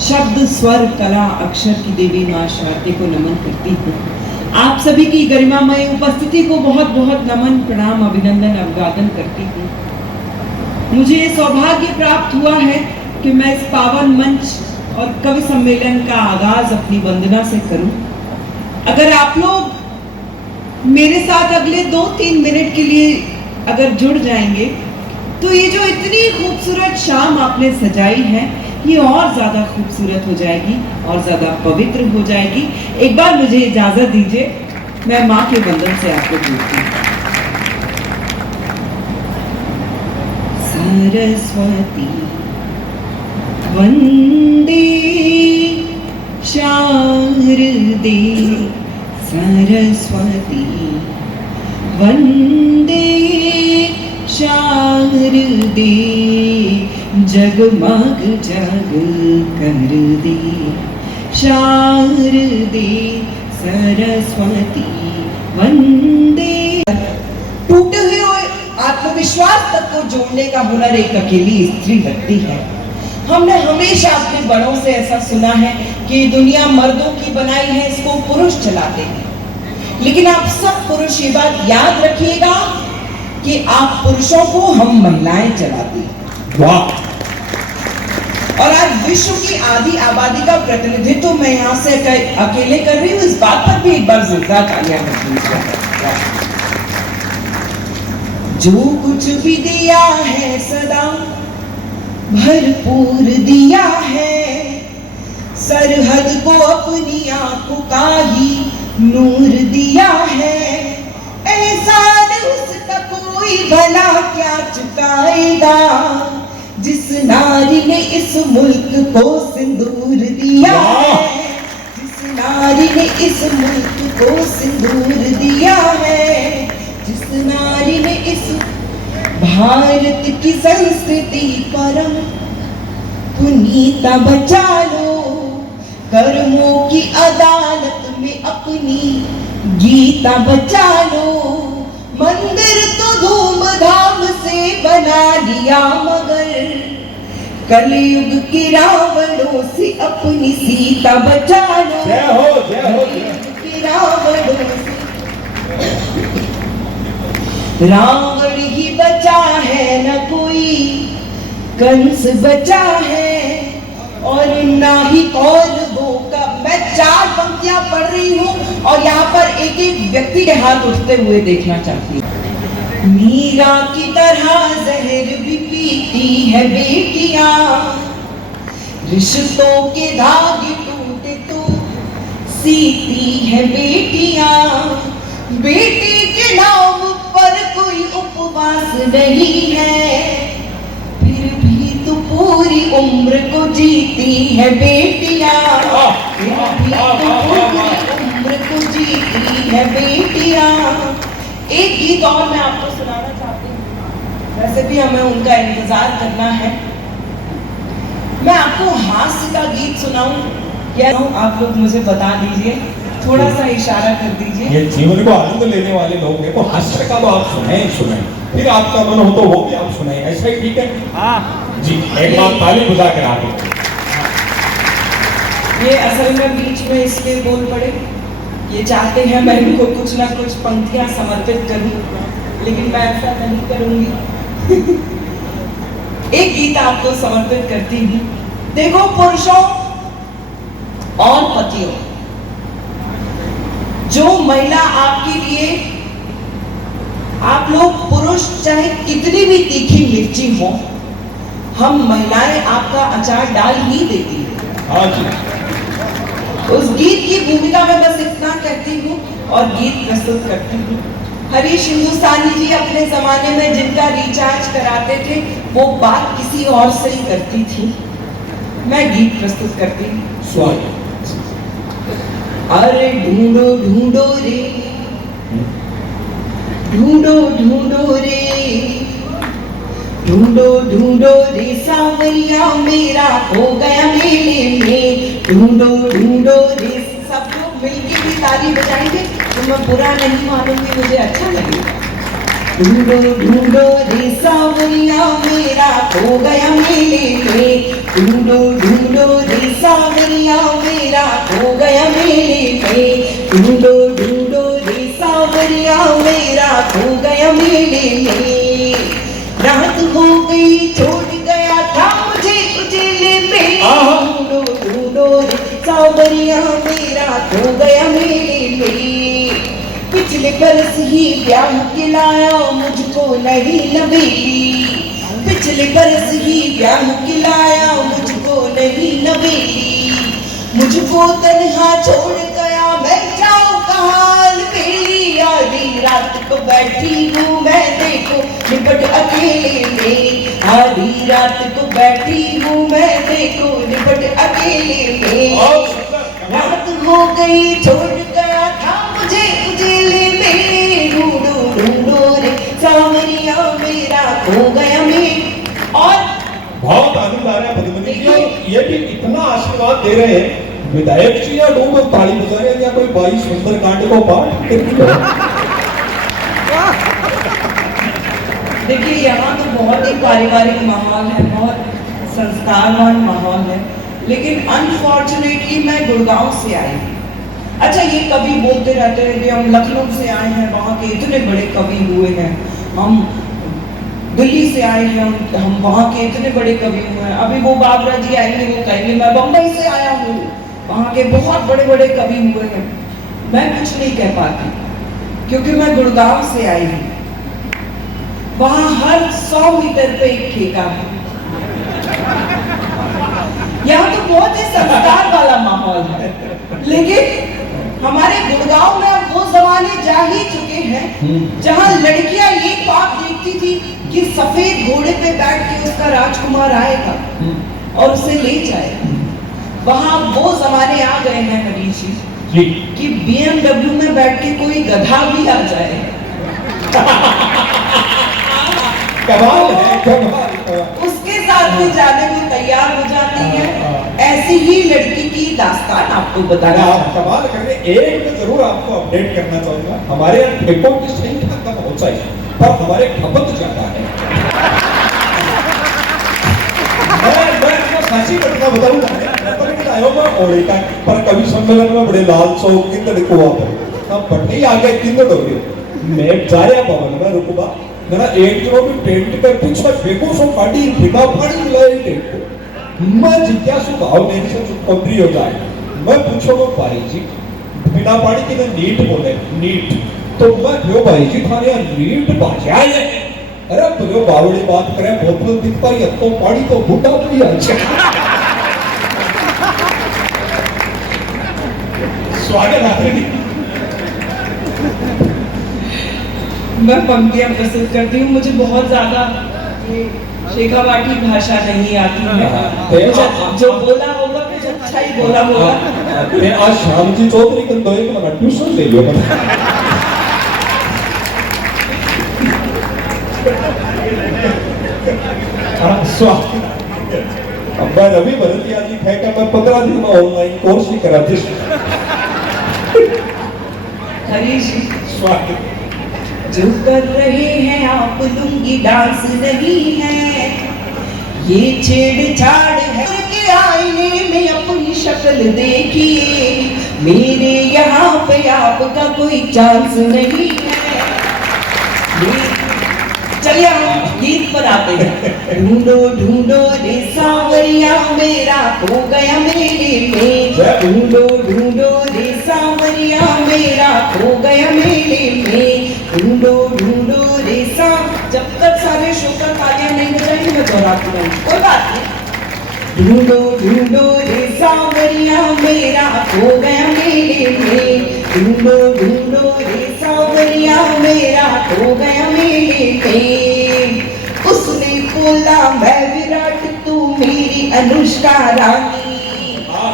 शब्द, स्वर, कला, अक्षर की देवी माँ शारदे को नमन करती हूँ। आप सभी की गरिमामय उपस्थिति को बहुत बहुत नमन, प्रणाम, अभिनंदन, अभिवादन करती हूँ। मुझे ये सौभाग्य प्राप्त हुआ है कि मैं इस पावन मंच और कवि सम्मेलन का आगाज अपनी वंदना से करूं। अगर आप लोग मेरे साथ अगले 2-3 मिनट के लिए अगर जुड़ जाएंगे तो ये जो इतनी खूबसूरत शाम आपने सजाई है ये और ज्यादा खूबसूरत हो जाएगी और ज्यादा पवित्र हो जाएगी। एक बार मुझे इजाजत दीजिए, मैं माँ के वंदन से आपको जोड़ती हूँ। सरस्वती वंदे शारदे, सरस्वती वंदे शारदे, जगमग जग कर दे शारदे, सरस्वती वंदे। टूटे हुए आत्मविश्वास तक को जोड़ने का हुनर एक अकेली स्त्री रखती है। हमने हमेशा अपने बड़ों से ऐसा सुना है कि दुनिया मर्दों की बनाई है, इसको पुरुष चलाते हैं। लेकिन आप सब पुरुष ये बात याद रखिएगा कि आप पुरुषों को हम महिलाएं चलाती हैं। वाह! और आज विश्व की आधी आबादी का प्रतिनिधित्व मैं यहाँ से अकेले कर रही हूँ, इस बात पर भी एक बार जोरदार तालियां बजाइए। जो कुछ भी दिया है सदा भरपूर दिया है, सरहद को अपनी आंखों का ही नूर दिया है। एहसान उसका कोई भला क्या चुकाएगा, जिस नारी ने इस मुल्क को सिंदूर दिया है, जिस नारी ने इस मुल्क को सिंदूर दिया है, जिस नारी ने इस भारत की संस्कृति परम पुनीता बचा लो, कर्मों की अदालत में अपनी गीता बचा लो। मंदिर तो धूमधाम से बना लिया मगर कलयुग के रावणों से अपनी सीता बचा लो। जय हो, जय हो। कलयुग के रावणों से रावण ही बचा है, न कोई कंस बचा है और ना ही कौरवों का। मैं 4 पंक्तियां पढ़ रही हूँ और यहाँ पर एक एक व्यक्ति के हाथ उठते हुए देखना चाहती हूँ। मीरा की तरह जहर भी पीती है बेटियां, रिश्तों के धागे टूटे तो सीती है बेटियां। बेटी के नाम पर कोई उपवास नहीं है, फिर भी तो पूरी उम्र को जीती है बेटियां, फिर भी तो पूरी उम्र को जीती है बेटियां। एक गीत और मैं आपको सुनाना चाहती हूँ, वैसे भी हमें उनका इंतजार करना है। मैं आपको हास्य का गीत सुनाऊं या आप लोग मुझे बता दीजिए, थोड़ा सा इशारा कर दीजिए। ये जीवन को आनंद लेने वाले लोग हैं, तो हास्य का तो आप सुनाएं, फिर आपका मन हो तो वो भी आप सुनाएं, ऐसा ही ठीक है? हाँ जी, एक बार ताली बजा कर आप। ये असल में बीच में इसके बोल पड़े, ये चाहते हैं मैं इनको कुछ ना कुछ पंक्तियां समर्पित करूं, लेकिन मैं ऐसा नहीं करूंगी। एक गीत आपको समर्पित करती हूँ। देखो पुरुषों और पतियों, जो महिला आपके लिए, आप लोग पुरुष चाहे कितनी भी तीखी मिर्ची हो, हम महिलाएं आपका अचार डाल ही देती हैं। हाँ जी। उस गीत की भूमिका में बस इतना कहती हूँ और गीत प्रस्तुत करती हूँ। हरीश हिंदुस्तानी जी अपने जमाने में जिनका रिचार्ज कराते थे वो बात किसी और से ही करती थी, मैं गीत प्रस्तुत करती हूँ। स्वागत। अरे ढूंढो ढूंढो रे, ढूंढो ढूंढो रे, ढूंढो ढूंढो रे सांवरिया मेरा हो गया मेले में, ढूंढो ढूंढो रे। सब लोग मिलके भी ताली बजाएंगे तो मैं बुरा नहीं मानूंगी, मुझे अच्छा लगेगा। ढूंढो ढूंढो रे सांवरिया मेरा खो गया मेले में, ढूंढो ढूंढो रे सांवरिया मेरा खो गया मेले में, ढूंढो ढूंढो रे सांवरिया मेरा खो गया मेले में। रात हो गई छोड़ गया था मुझे उजेले में, ढूंढो ढूंढो रे सांवरिया मेरा खो गया मेले में। पिछले बरस ही ब्याह के लाया मुझको नहीं नवेली, पिछले बरस ही ब्याह के लाया मुझको नहीं नवेली, मुझको तन्हा छोड़ गया मैं जाऊं कहाँ अलबेली। आधी रात को बैठी हूँ मैं देखो निपट अकेले में, आधी रात को बैठी हूँ मैं देखो निपट अकेले में। रात हो गई छोड़ गया था मुझे उजेले में, ढूंढो ढूंढो रे सांवरिया मेरा खो गया मैं। और बहुत आनंद आ रहा है पद्मिनी जी, और ये भी इतना आशीर्वाद दे रहे हैं विधायक जी या लोग ताली बजा रहे हैं या कोई 22 सुंदरकांड को पाठ। देखिए यहाँ तो बहुत ही पारिवारिक माहौल है, बहुत संस्कारवान माहौल है, लेकिन अनफॉर्चुनेटली मैं गुड़गांव से आई हूँ। अच्छा ये कवि बोलते रहते हैं कि हम लखनऊ से आए हैं, वहाँ के इतने बड़े कवि हुए हैं, हम दिल्ली से आए हैं, हम वहाँ के इतने बड़े कवि हुए हैं। अभी वो बाबरा जी आएंगे वो कहेंगे मैं बम्बई से आया हूँ, वहाँ के बहुत बड़े बड़े कवि हुए हैं। मैं कुछ नहीं कह पाती क्योंकि मैं गुड़गांव से आई हूँ, वहाँ हर 100 मीटर पे एक ठेका है। यहाँ तो बहुत ही संस्कार वाला माहौल है, लेकिन हमारे गुड़गांव में अब वो जमाने जा ही चुके हैं जहाँ लड़कियां ये ख्वाब देखती थी कि सफेद घोड़े पे बैठ के उसका राजकुमार आएगा और उसे ले जाएगा। वहाँ वो जमाने आ गए हैं हरीश जी कि BMW में बैठ के कोई गधा भी आ जाए। कमाल है, कमाल। उसके साथ भी जाने को तैयार हो जाती है। ऐसी ही लड़की की दास्तान आपको बताना आप कमाल कर रहे हैं। एक मैं जरूर आपको अपडेट करना चाहूंगा, हमारे यहाँ ठेकों की संख्या कम हो चाहिए पर हमारे खपत ज्यादा है। मैं साची घटना बताऊंगा, ओडिका पर कवि सम्मेलन में बड़े लाल चौक की तड़को आप पट्टी आगे किंद दोगे मैं जाया भवन में रुकबा मेरा एक जगह भी टेंट कर पीछे फेंको सो काटी बिना पानी लाए टेंट को। मैं जिज्ञासु भाव मेरे से चुपंदरी हो जाए, मैं पूछोगा भाई जी बिना पानी की ना नीट बोले नीट, तो मैं क्यों भाई जी थाने नीट बाजा है, अरे तो बावड़ी बात करे बोतल दिखता ही तो पानी तो बूटा भी अच्छा। स्वागत है। मैं पंक्तियां प्रस्तुत करती हूँ, मुझे बहुत ज्यादा शेखावाटी भाषा नहीं आती है, जो बोला होगा कुछ अच्छा ही बोला होगा। मैं आज शाम जी चौधरी को दो एक मिनट ट्यूशन ले लियो। अब मैं रवि भरतिया जी कह के मैं 15 दिन में ऑनलाइन कोर्स ही करा दी। हरीश स्वागत। जो कर रहे हैं आप लुंगी डांस नहीं है, ये छेड़छाड़ है के आईने में अपनी शक्ल देखिए, मेरे यहाँ पे आपका कोई चांस नहीं है। चलिए हम गीत पर आते हैं। ढूंढो ढूंढो रे सांवरिया मेरा खो गया मेले में, ढूंढो ढूंढो रे सांवरिया मेरा खो गया मेले में, ढूंढो ढूंढो रे जब तक सारे शो का तालियां नहीं बजाएंगे मैं दोहराती रहूंगी, कोई बात नहीं। ढूंढो ढूंढो रे सांवरिया मेरा खो गया मेले में, ढूंढो ढूंढो रे सांवरिया मेरा खो गया मेले में। उसने बोला मैं विराट तू मेरी अनुष्का रानी,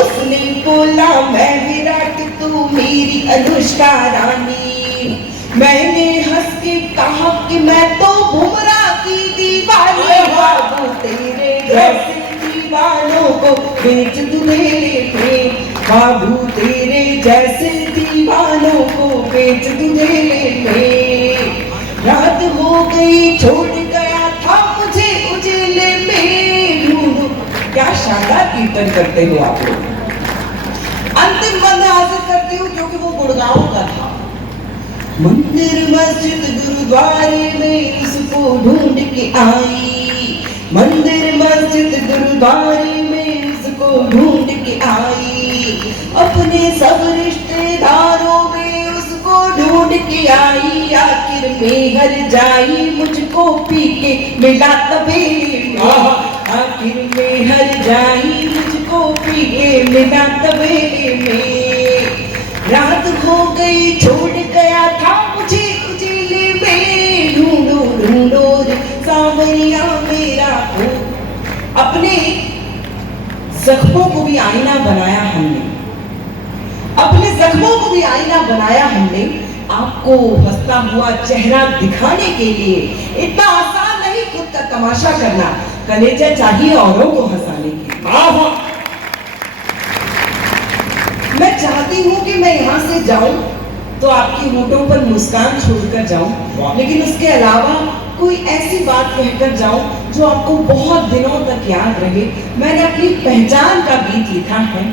उसने बोला मैं विराट तू मेरी अनुष्का रानी। मैंने हंस के कहा कि मैं तो बुमराह की दीवानी, बाबू तेरे जैसे दीवानों को बेच दूं मेले पे, बाबू तेरे जैसे दीवानों को बेच दूं मेले पे। रात हो गई छोड़ गया था मुझे उजले में ढूंढो। क्या शानदार कीर्तन करते हो आप लोग। अंतिम बंद हाजिर करती हूँ क्योंकि वो गुड़गांव का था। मंदिर मस्जिद गुरुद्वारे में उसको ढूंढ के आई, मंदिर मस्जिद गुरुद्वारे में उसको ढूंढ के आई, अपने सब रिश्तेदारों में उसको ढूंढ के आई, आखिर में हर जाई मुझको पी के मिला तबेले में, आखिर में हर जाई मुझको पी के मिला तबेले में। रात हो गई छोड़ गया था मुझे उजले में ढूंढो ढूंढो रे सांवरिया मेरा हो। अपने जख्मों को भी आईना बनाया हमने, अपने जख्मों को भी आईना बनाया हमने, आपको हंसता हुआ चेहरा दिखाने के लिए। इतना आसान नहीं खुद का तमाशा करना, कलेजा चाहिए औरों को हंसाने के लिए। मैं चाहती हूँ कि मैं यहाँ से जाऊं तो आपके होठों पर मुस्कान छोड़कर जाऊं, लेकिन उसके अलावा कोई ऐसी बात कहकर जाऊं जो आपको बहुत दिनों तक याद रहे। मैंने अपनी पहचान का गीत लिखा है,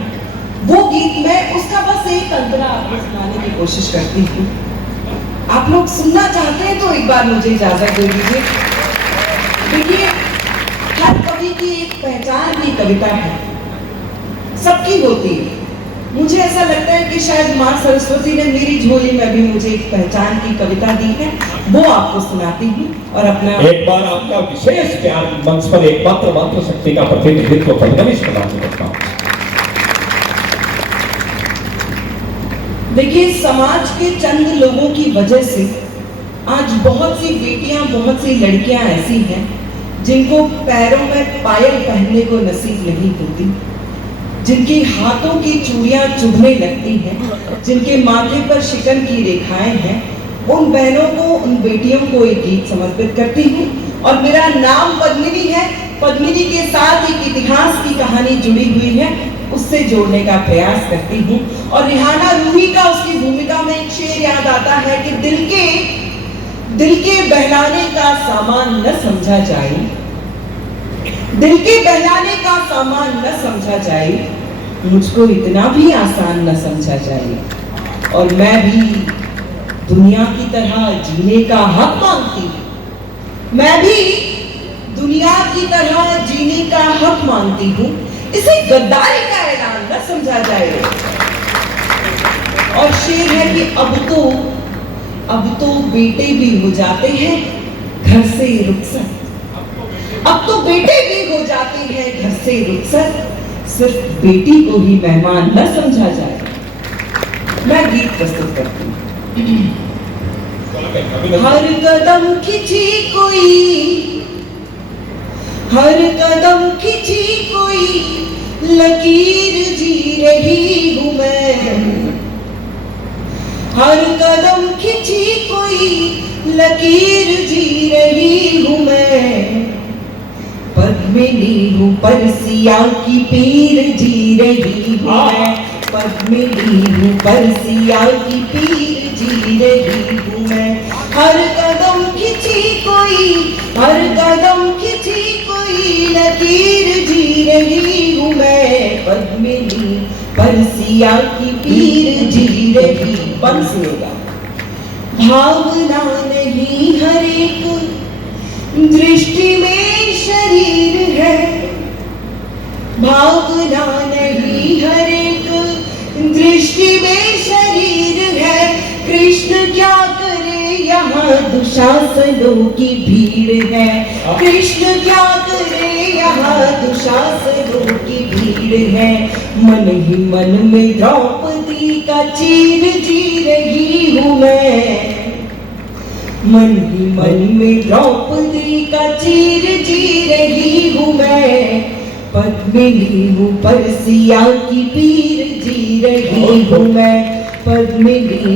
वो गीत मैं उसका बस एक अंतरा आपको सुनाने की कोशिश करती हूँ। आप लोग सुनना चाहते हैं तो एक बार मुझे इजाजत दे दीजिए। देखिए, हर कवि की एक पहचान की कविता है, सबकी होती है। मुझे ऐसा लगता है कि शायद माँ सरस्वती ने मेरी झोली में भी मुझे एक पहचान की कविता दी है, वो आपको सुनाती हूँ। और अपना एक बार आपका विशेष प्यार मंच पर एकमात्र मात्र शक्ति का प्रतिनिधित्व परिगणित प्रदान करता हूँ। देखिए, समाज के चंद लोगों की वजह से आज बहुत सी बेटियां, बहुत सी लड़कियां ऐसी हैं जिनको पैरों में पायल पहनने को नसीब नहीं होती, जिनकी हाथों की चूड़ियां चुभने लगती हैं, जिनके माथे पर शिकन की रेखाएं हैं। उन बहनों को, उन बेटियों को एक गीत समर्पित करती हूँ। और मेरा नाम पद्मिनी है, पद्मिनी के साथ एक इतिहास की कहानी जुड़ी हुई है, उससे जोड़ने का प्रयास करती हूँ। और रिहाना रूही का, उसकी भूमिका में एक शेर याद आता है कि दिल के बहलाने का सामान न समझा जाए, दिल के बहलाने का सामान न समझा जाए, मुझको इतना भी आसान न समझा जाए। और मैं भी दुनिया की तरह जीने का हक मांगती हूँ, मैं भी दुनिया की तरह जीने का हक मांगती हूँ, इसे गद्दारी का ऐलान न समझा जाए। और शेर है कि अब तो बेटे भी हो जाते हैं घर से रुखसत, अब तो बेटे भी हो जाते हैं घर से रुखसत, सिर्फ बेटी को ही मेहमान न समझा जाए। मैं गीत प्रस्तुत करती हूँ। हर कदम खिंची कोई, हर कदम खिंची कोई लकीर जी रही हूँ मैं, हर कदम खिंची कोई लकीर जी रही हूँ मैं, पद्मिनी हूँ परसिया की पीर जी रही हूँ मैं, पद्मिनी हूँ परसिया की पीर जी रही हूँ मैं। हर कदम खिंची कोई, हर कदम खिंची कोई लकीर जी रही हूँ मैं, पद्मिनी परसिया की पीर जी रही। बंस होगा। भावना नहीं हर एक दृष्टि में शरीर है, भावना नहीं हर एक दृष्टि में शरीर है, कृष्ण क्या करे यहाँ दुशासनों की भीड़ है, कृष्ण क्या करे यहाँ दुशासनों की भीड़ है। मन ही मन में द्रौपदी का चीर जी रही हूँ मैं, मन ही मन में द्रौपदी का चीर जी रही हूँ मैं, पद्मिनी हूँ परसिया की पीर जी रही हूँ मैं, पद्मिनी।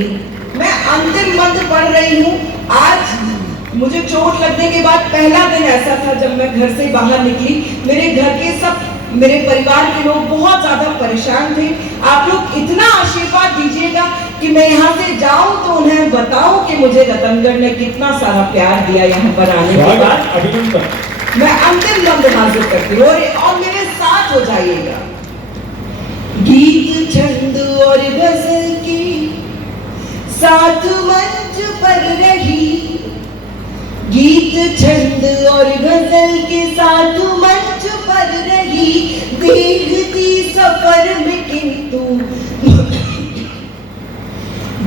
मैं अंतिम मंत्र पढ़ रही हूँ। आज मुझे चोट लगने के बाद पहला दिन ऐसा था जब मैं घर से बाहर निकली, मेरे घर के सब मेरे परिवार के लोग बहुत ज्यादा परेशान थे। आप लोग इतना आशीर्वाद दीजिएगा कि मैं यहाँ से जाऊं तो उन्हें बताऊं कि मुझे रतनगढ़ ने कितना सारा प्यार दिया यहाँ पर आने के बाद। अभिनंदन। मैं अंतिम लम्ब हाजिर करती हूँ और मेरे साथ हो जाइएगा। गीत छंद और गजल की साथ मंच पर रही, गीत छंद और गजल के साथ मंच पर रही, देखती सफर में किंतु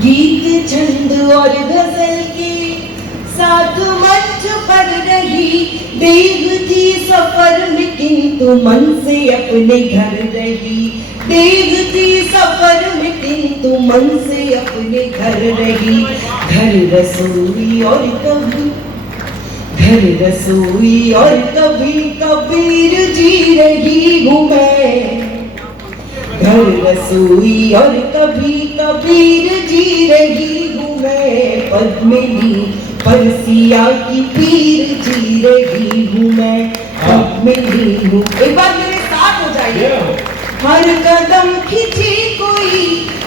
गीत छंद और गजल के साथ मंच पर रही, देखती सफर में किंतु मन से अपने घर रही, देखती सफर में किंतु मन से अपने घर रही। घर रसोई और कभी, घर रसोई और कभी कबीर जी रही हूँ मैं, घर रसोई और कभी कबीर जी रही हूँ मैं, पद्मिनी परसिया की पीर जी रही हूँ मैं, पद्मिनी हूँ। एक बार मेरे साथ हो जाइए। हर कदम खिंची कोई,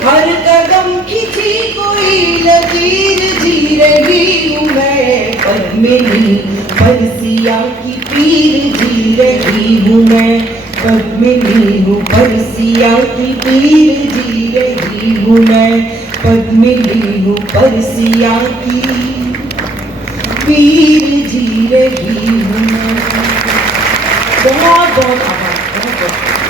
हर कदम खिंची कोई लकीर जी रही हूँ मैं, पद्मिनी परसिया की पीर जी रही हूँ मैं, पद्मिनी हूँ परसिया की पीर जी रही हूँ मैं, पद्मिनी हूँ परसिया की पीर जी रही हूँ मैं। बहुत बहुत आभार, बहुत बहुत।